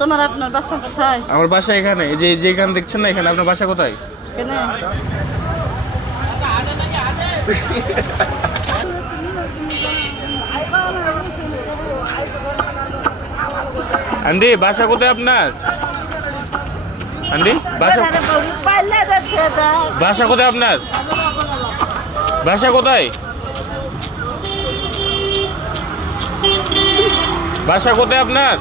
তোমার আপনার বাসা কোথায়? আমার বাসা এখানে। এই যে যেখানে দেখছেন না এখানে আপনার বাসা কোথায়? কেন আন্দি বাসা কোথায় আপনার? আন্দি বাসা বাসা কোথায় আপনার? বাসা কোথায়? বাসা কোথায় আপনার?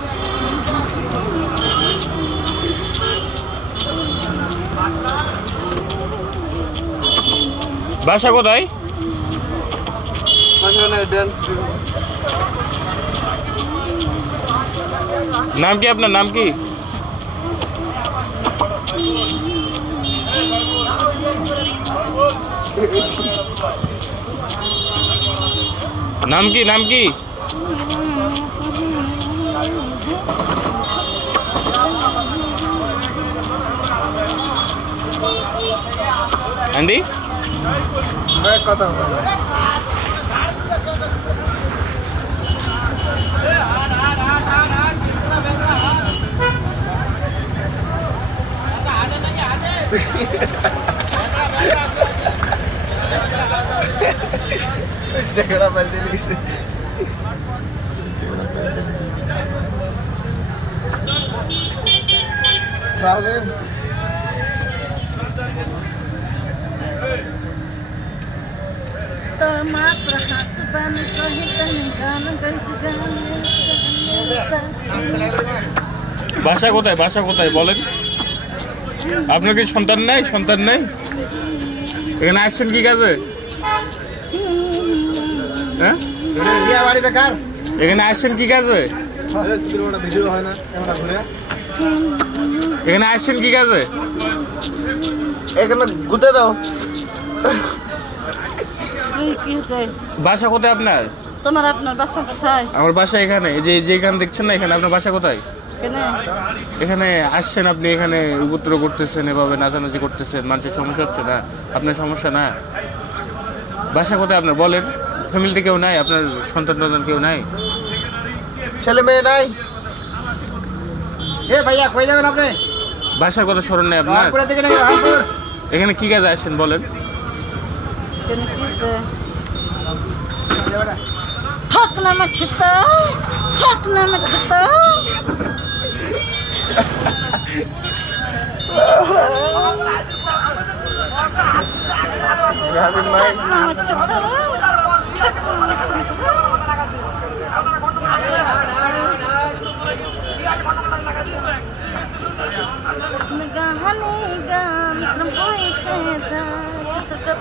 বাসা কোথায়? নাম কি আপনার? নাম কি? নাম কি? নাম কি? అండి मैं कदा झगड़ा बंदी से। ट्राउज़र राहुल তোর মাত্র হাসবান কহি তনি গান গাইছি গান বাসা কোথায় বাসা কোথায় বলেন আপনার কি সন্তান নাই সন্তান নাই এখানে আসছেন কি কাজে হ্যাঁ বিয়া বাড়ি বেকার এখানে আসছেন কি কাজে ভিডিও হয় না ক্যামেরা ঘুরে এখানে আসছেন কি কাজে এখানে গুতে দাও কি বাসা কোথায় আপনার? তোমার আপনার বাসা কোথায়? আমার বাসা এখানে। এই যে যেখানে দেখছেন না এখানে আপনার বাসা কোথায়? এখানে। আসছেন আপনি এখানে উপত্র করতেছেন এভাবে নাচানাচি করতেছেন মানুষের সমস্যা হচ্ছে না? আপনার সমস্যা না? বাসা কোথায় আপনার? বলেন। ফ্যামিলিতে কেউ নাই? আপনার সন্তান টন্তান কেউ নাই? ছেলে মেয়ে নাই? এ ভাইয়া কই যাবেন আপনি? বাসার কথা স্মরণ নেই আপনার? এখানে কি কাজে আসছেন বলেন? কেন কি হচ্ছে ঠক নামে খেত ঠক নামে